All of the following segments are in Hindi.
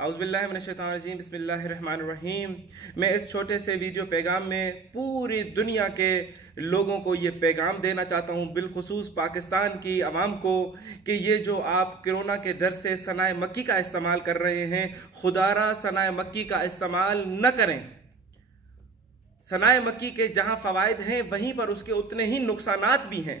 औज़ुबिल्लाहि मिनश्शैतानिर्रजीम बिस्मिल्लाहिर्रहमानिर्रहीम। मैं इस छोटे से वीडियो पैगाम में पूरी दुनिया के लोगों को ये पैगाम देना चाहता हूँ, बिलखुसूस पाकिस्तान की आवाम को, कि ये जो आप कोरोना के डर से सनाए मक्की का इस्तेमाल कर रहे हैं, खुदारा सनाए मक्की का इस्तेमाल न करें। सनाए मक्की के जहाँ फ़वाइद हैं वहीं पर उसके उतने ही नुकसानात भी हैं।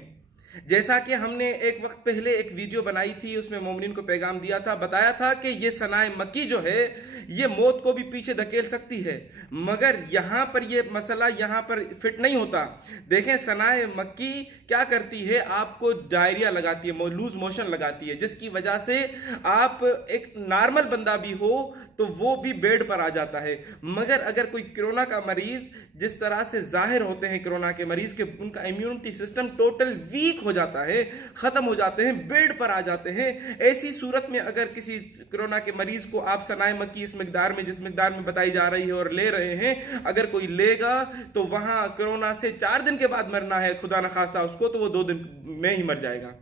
जैसा कि हमने एक वक्त पहले एक वीडियो बनाई थी, उसमें मोमिनीन को पैगाम दिया था, बताया था कि ये सनाए मक्की जो है ये मौत को भी पीछे धकेल सकती है, मगर यहाँ पर ये मसला यहाँ पर फिट नहीं होता। देखें, सनाए मक्की क्या करती है, आपको डायरिया लगाती है, लूज मोशन लगाती है, जिसकी वजह से आप एक नॉर्मल बंदा भी हो तो वो भी बेड पर आ जाता है। मगर अगर कोई कोरोना का मरीज, जिस तरह से जाहिर होते हैं कोरोना के मरीज के, उनका इम्यूनिटी सिस्टम टोटल वीक हो जाता है, खत्म हो जाते हैं, बेड पर आ जाते हैं। ऐसी सूरत में अगर किसी कोरोना के मरीज को आप सनाए मक्की इस मिकदार में, जिस मिकदार में बताई जा रही है और ले रहे हैं, अगर कोई लेगा तो वहां कोरोना से 4 दिन के बाद मरना है, खुदा न खास्ता उसको, तो वो 2 दिन में ही मर जाएगा।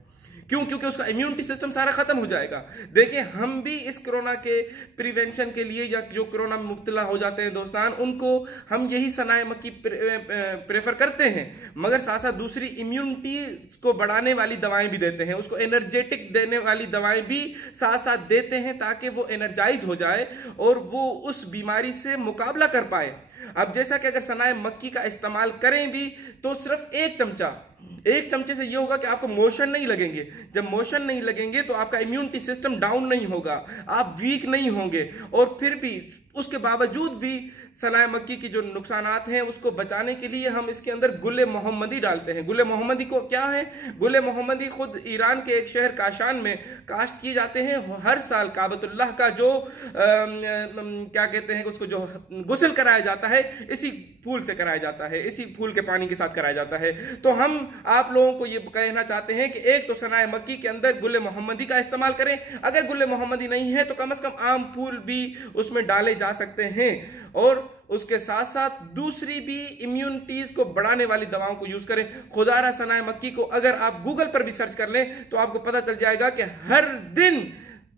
क्यों? क्योंकि उसका इम्यूनिटी सिस्टम सारा खत्म हो जाएगा। देखिए, हम भी इस कोरोना के प्रिवेंशन के लिए, या जो कोरोना में मुब्तला हो जाते हैं दोस्तान, उनको हम यही सनाए मक्की प्रेफर करते हैं, मगर साथ साथ दूसरी इम्यूनिटी को बढ़ाने वाली दवाएं भी देते हैं, उसको एनर्जेटिक देने वाली दवाएं भी साथ साथ देते हैं, ताकि वो एनर्जाइज हो जाए और वो उस बीमारी से मुकाबला कर पाए। अब जैसा कि अगर सनाए मक्की का इस्तेमाल करें भी तो सिर्फ एक चमचे से ये होगा कि आपको मोशन नहीं लगेंगे। जब मोशन नहीं लगेंगे तो आपका इम्यूनिटी सिस्टम डाउन नहीं होगा, आप वीक नहीं होंगे। और फिर भी उसके बावजूद भी सनाए मक्की की जो नुकसानात हैं उसको बचाने के लिए हम इसके अंदर गुल मोहम्मदी डालते हैं। गुल मोहम्मदी को क्या है? गुल मोहम्मदी खुद ईरान के एक शहर काशान में काश्त किए जाते हैं। हर साल काबतुल्लाह का जो क्या कहते हैं उसको, जो गुस्ल कराया जाता है, इसी फूल से कराया जाता है, इसी फूल के पानी के साथ कराया जाता है। तो हम आप लोगों को ये कहना चाहते हैं कि एक तो सनाए मक्की के अंदर गुल मोहम्मदी का इस्तेमाल करें, अगर गुल मोहम्मदी नहीं है तो कम से कम आम फूल भी उसमें डाले जा सकते हैं, और उसके साथ साथ दूसरी भी इम्यूनिटीज को बढ़ाने वाली दवाओं को यूज करें। खुदारा सनाए मक्की को अगर आप गूगल पर भी सर्च कर लें तो आपको पता चल जाएगा कि हर दिन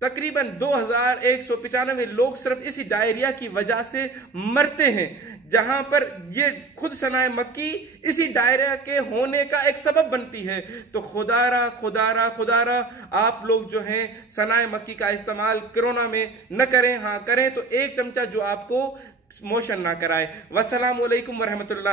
तकरीबन 2195 लोग सिर्फ इसी डायरिया की वजह से मरते हैं, जहां पर ये खुद सनाए मक्की इसी डायरिया के होने का एक सबब बनती है। तो खुदारा खुदारा खुदारा आप लोग जो हैं सनाए मक्की का इस्तेमाल कोरोना में न करें। हाँ करें तो 1 चमचा जो आपको मोशन ना कराए। वस्सलामु अलैकुम वरहमतुल्लाह।